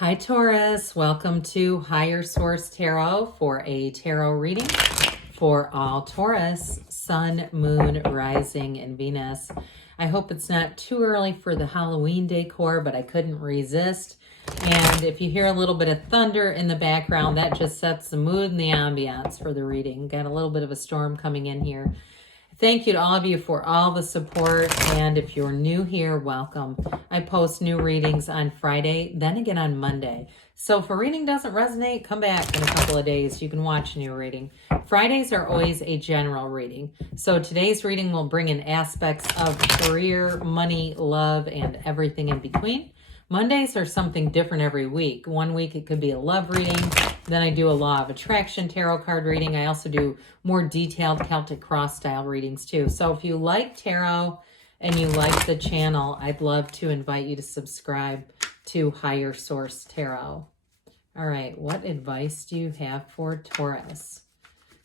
Hi Taurus, welcome to Higher Source Tarot for a tarot reading for all Taurus, Sun, Moon, Rising, and Venus. I hope it's not too early for the Halloween decor, but I couldn't resist. And if you hear a little bit of thunder in the background, that just sets the mood and the ambiance for the reading. Got a little bit of a storm coming in here. Thank you to all of you for all the support, and if you're new here, welcome. I post new readings on Friday, then again on Monday. So if a reading doesn't resonate, come back in a couple of days. You can watch a new reading. Fridays are always a general reading. So today's reading will bring in aspects of career, money, love, and everything in between. Mondays are something different every week. One week it could be a love reading. Then I do a law of attraction tarot card reading. I also do more detailed Celtic cross style readings too. So if you like tarot and you like the channel, I'd love to invite you to subscribe to Higher Source Tarot. All right, what advice do you have for Taurus?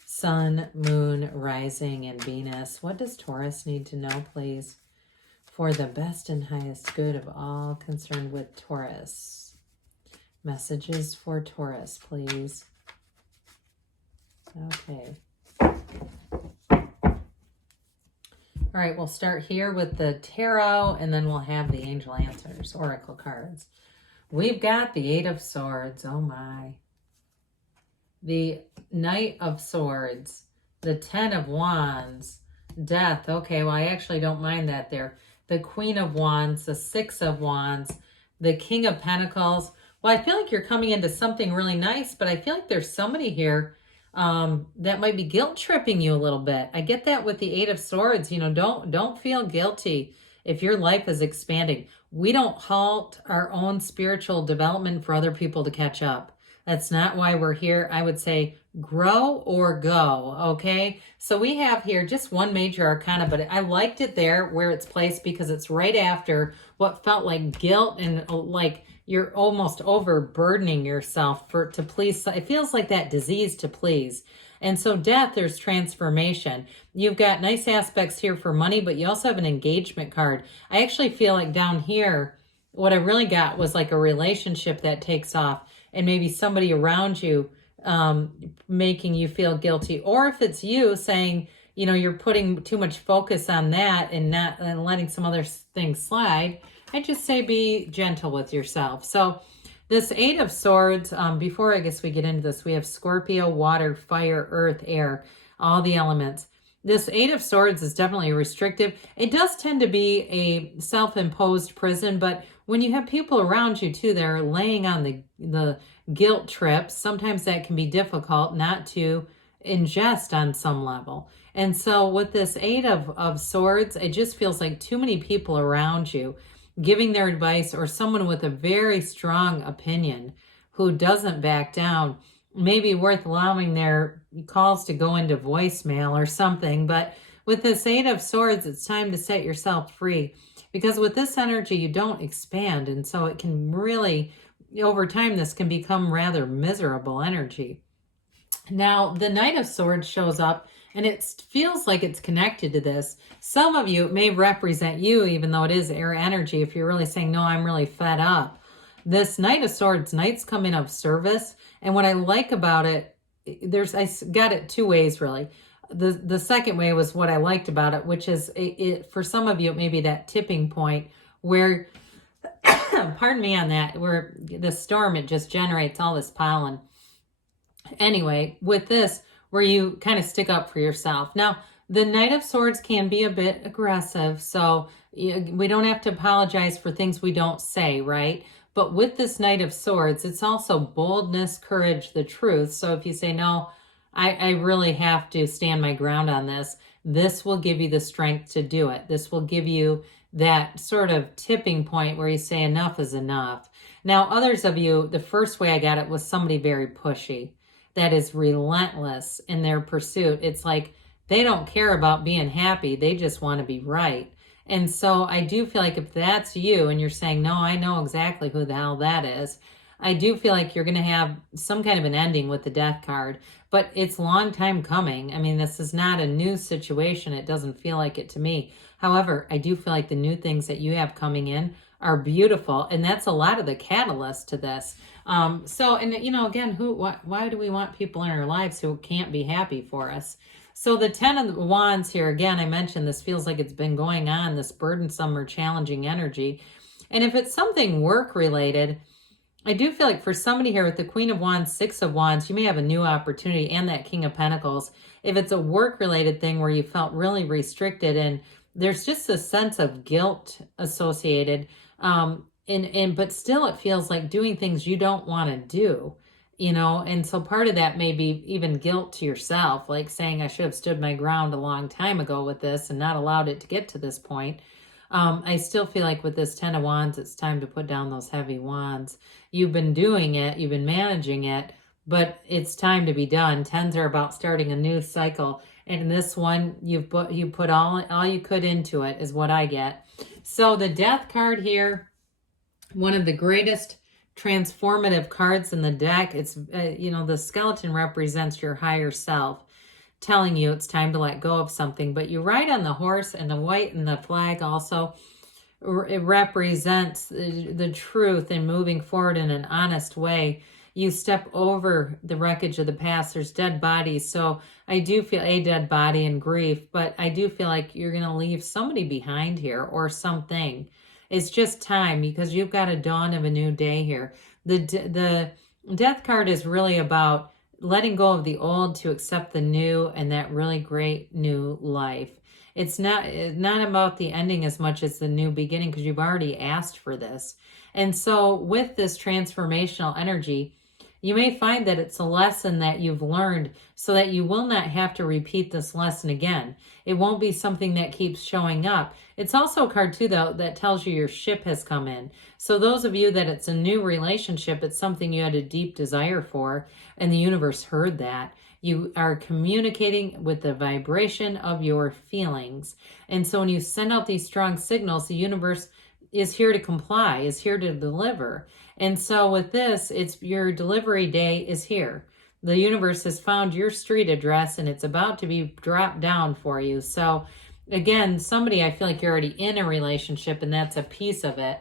Sun, Moon, Rising, and Venus. What does Taurus need to know, please? For the best and highest good of all concerned with Taurus. Messages for Taurus, please. Okay. All right, we'll start here with the tarot, and then we'll have the angel answers, oracle cards. We've got the Eight of Swords. Oh, my. The Knight of Swords. The Ten of Wands. Death. Okay, well, I actually don't mind that there. The Queen of Wands, the Six of Wands, the King of Pentacles. Well, I feel like you're coming into something really nice, but I feel like there's somebody here that might be guilt tripping you a little bit. I get that with the Eight of Swords. You know, don't feel guilty if your life is expanding. We don't halt our own spiritual development for other people to catch up. That's not why we're here. I would say grow or go, okay? So we have here just one major arcana, but I liked it there where it's placed because it's right after what felt like guilt and like you're almost overburdening yourself to please. It feels like that disease to please. And so death, there's transformation. You've got nice aspects here for money, but you also have an engagement card. I actually feel like down here, what I really got was like a relationship that takes off and maybe somebody around you making you feel guilty. Or if it's you saying, you know, you're putting too much focus on that and letting some other things slide, I just say be gentle with yourself. So this Eight of Swords, before I guess we get into this, we have Scorpio, water, fire, earth, air, all the elements. This Eight of Swords is definitely restrictive. It does tend to be a self-imposed prison, but when you have people around you too that are laying on the guilt trips, sometimes that can be difficult not to ingest on some level. And so with this Eight of Swords, it just feels like too many people around you giving their advice, or someone with a very strong opinion who doesn't back down, maybe worth allowing their calls to go into voicemail or something. But with this Eight of Swords, it's time to set yourself free, because with this energy, you don't expand. And so it can really, over time, this can become rather miserable energy. Now, the Knight of Swords shows up, and it feels like it's connected to this. Some of you, it may represent you, even though it is air energy, if you're really saying, no, I'm really fed up. This Knight of Swords, Knights come in of service. And what I like about it, I got it two ways, really. The second way was what I liked about it, which is, for some of you, it may be that tipping point where, pardon me on that, where the storm, it just generates all this pollen. Anyway, with this, where you kind of stick up for yourself. Now, the Knight of Swords can be a bit aggressive, so we don't have to apologize for things we don't say, right? But with this Knight of Swords, it's also boldness, courage, the truth. So if you say, no, I really have to stand my ground on this, this will give you the strength to do it. This will give you that sort of tipping point where you say enough is enough. Now, others of you, the first way I got it was somebody very pushy that is relentless in their pursuit. It's like they don't care about being happy. They just want to be right. And so I do feel like if that's you and you're saying, no, I know exactly who the hell that is, I do feel like you're going to have some kind of an ending with the death card, but it's a long time coming. I mean, this is not a new situation. It doesn't feel like it to me. However, I do feel like the new things that you have coming in are beautiful. And that's a lot of the catalyst to this. And you know, again, why do we want people in our lives who can't be happy for us? So the 10 of Wands here, again, I mentioned this feels like it's been going on, this burdensome or challenging energy. And if it's something work related, I do feel like for somebody here with the Queen of Wands, Six of Wands, you may have a new opportunity, and that King of Pentacles. If it's a work-related thing where you felt really restricted and there's just a sense of guilt associated, but still it feels like doing things you don't want to do, you know, and so part of that may be even guilt to yourself, like saying I should have stood my ground a long time ago with this and not allowed it to get to this point. I still feel like with this 10 of Wands, it's time to put down those heavy wands. You've been doing it, you've been managing it, but it's time to be done. 10s are about starting a new cycle. And in this one, you put all you could into it is what I get. So the Death card here, one of the greatest transformative cards in the deck. It's, the skeleton represents your higher self, telling you it's time to let go of something. But you ride on the horse, and the white and the flag also, it represents the truth and moving forward in an honest way. You step over the wreckage of the past. There's dead bodies. So I do feel a dead body and grief, but I do feel like you're going to leave somebody behind here or something. It's just time, because you've got a dawn of a new day here. The Death card is really about letting go of the old to accept the new and that really great new life. It's not about the ending as much as the new beginning, because you've already asked for this. And so with this transformational energy, you may find that it's a lesson that you've learned so that you will not have to repeat this lesson again. It won't be something that keeps showing up. It's also a card too, though, that tells you your ship has come in. So those of you that it's a new relationship, it's something you had a deep desire for, and the universe heard that. You are communicating with the vibration of your feelings. And so when you send out these strong signals, the universe is here to comply, is here to deliver. And so with this, it's your delivery day is here. The universe has found your street address, and it's about to be dropped down for you. So again, somebody, I feel like you're already in a relationship, and that's a piece of it.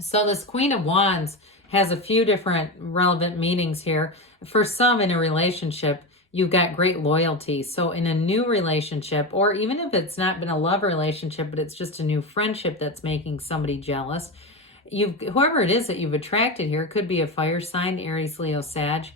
So this Queen of Wands has a few different relevant meanings here. For some in a relationship, you've got great loyalty. So in a new relationship, or even if it's not been a love relationship, but it's just a new friendship that's making somebody jealous, whoever it is that you've attracted here, it could be a fire sign, Aries, Leo, Sag,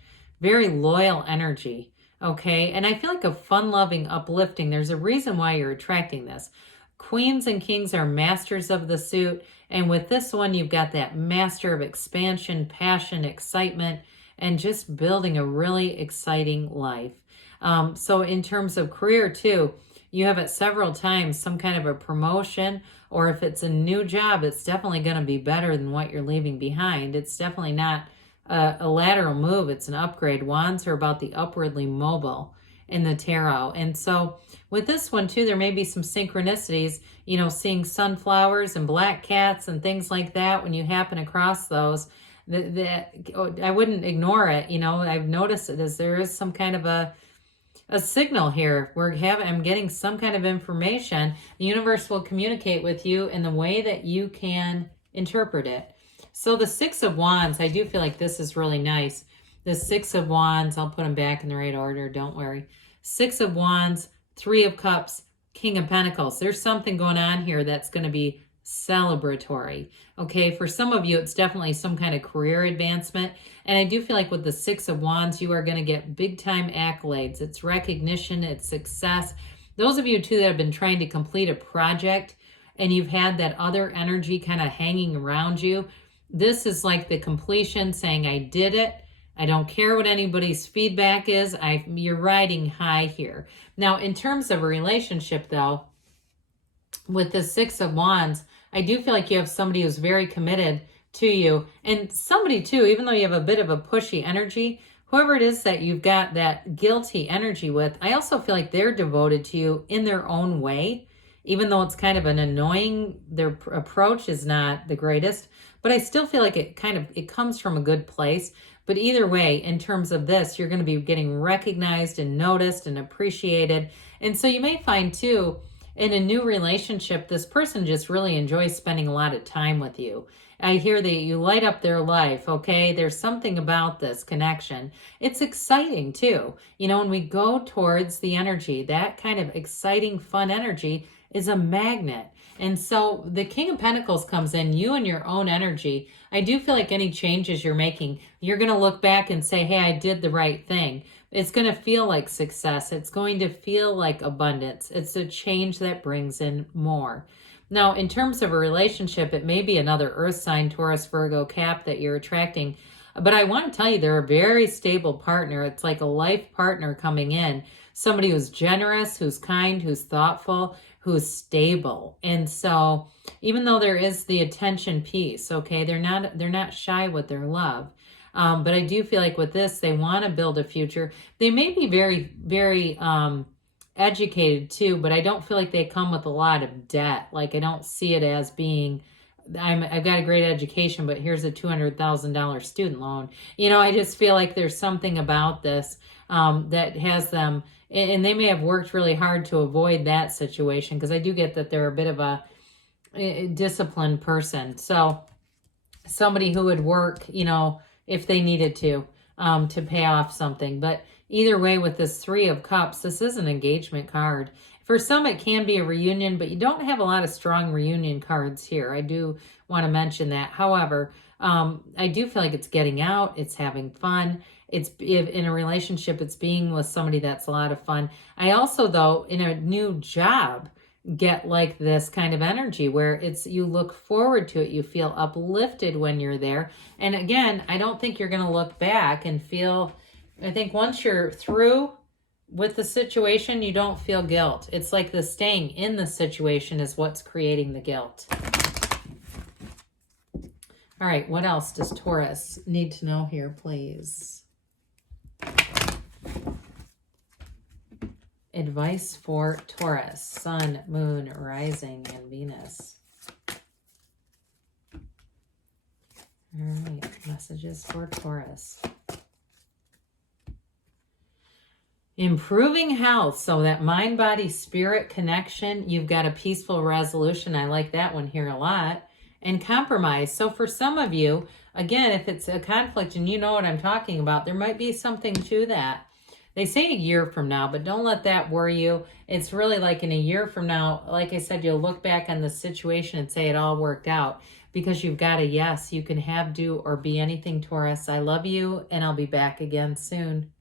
very loyal energy, okay? And I feel like a fun-loving, uplifting, there's a reason why you're attracting this. Queens and kings are masters of the suit, and with this one, you've got that master of expansion, passion, excitement, and just building a really exciting life. So in terms of career too, you have it several times, some kind of a promotion, or if it's a new job, it's definitely going to be better than what you're leaving behind. It's definitely not a lateral move. It's an upgrade. Wands are about the upwardly mobile in the tarot. And so with this one too, there may be some synchronicities, seeing sunflowers and black cats and things like that. When you happen across those, I wouldn't ignore it. I've noticed it as there is some kind of a signal here. I'm getting some kind of information. The universe will communicate with you in the way that you can interpret it. So the Six of Wands, I do feel like this is really nice. The Six of Wands, I'll put them back in the right order, don't worry. Six of Wands, Three of Cups, King of Pentacles. There's something going on here that's going to be celebratory. Okay, for some of you, it's definitely some kind of career advancement. And I do feel like with the Six of Wands, you are going to get big time accolades. It's recognition, it's success. Those of you too that have been trying to complete a project and you've had that other energy kind of hanging around you, this is like the completion, saying, I did it. I don't care what anybody's feedback is. You're riding high here. Now, in terms of a relationship though, with the Six of Wands, I do feel like you have somebody who's very committed to you, and somebody too, even though you have a bit of a pushy energy, whoever it is that you've got that guilty energy with, I also feel like they're devoted to you in their own way, even though it's kind of an annoying, their approach is not the greatest, but I still feel like it comes from a good place. But either way, in terms of this, you're going to be getting recognized and noticed and appreciated. And so you may find too, in a new relationship, this person just really enjoys spending a lot of time with you. I hear that you light up their life, okay? There's something about this connection. It's exciting too. You know, when we go towards the energy, that kind of exciting, fun energy is a magnet. And so the King of Pentacles comes in, you and your own energy. I do feel like any changes you're making, you're going to look back and say, hey, I did the right thing. It's going to feel like success. It's going to feel like abundance. It's a change that brings in more. Now, in terms of a relationship, it may be another earth sign, Taurus, Virgo, Cap that you're attracting. But I want to tell you, they're a very stable partner. It's like a life partner coming in. Somebody who's generous, who's kind, who's thoughtful, who's stable. And so even though there is the attention piece, okay, they're not shy with their love. But I do feel like with this, they want to build a future. They may be very, very educated too, but I don't feel like they come with a lot of debt. Like I don't see it as being, I've got a great education, but here's a $200,000 student loan. You know, I just feel like there's something about this that has them, and they may have worked really hard to avoid that situation, because I do get that they're a bit of a disciplined person. So somebody who would work, you know, if they needed to pay off something. But either way, with this Three of Cups, this is an engagement card. For some, it can be a reunion, but you don't have a lot of strong reunion cards here. I do want to mention that. However, I do feel like it's getting out. It's having fun. It's in a relationship, it's being with somebody that's a lot of fun. I also, though, in a new job, get like this kind of energy where it's, you look forward to it. You feel uplifted when you're there. And again, I don't think you're going to look back and feel, I think once you're through with the situation, you don't feel guilt. It's like the staying in the situation is what's creating the guilt. All right, what else does Taurus need to know here, please? Advice for Taurus, Sun, Moon, Rising, and Venus. All right, messages for Taurus. Improving health, so that mind, body, spirit connection. You've got a peaceful resolution. I like that one here a lot. And compromise. So for some of you, again, if it's a conflict and you know what I'm talking about, there might be something to that. They say a year from now, but don't let that worry you. It's really like in a year from now, like I said, you'll look back on the situation and say it all worked out, because you've got a yes. You can have, do, or be anything, Taurus. I love you, and I'll be back again soon.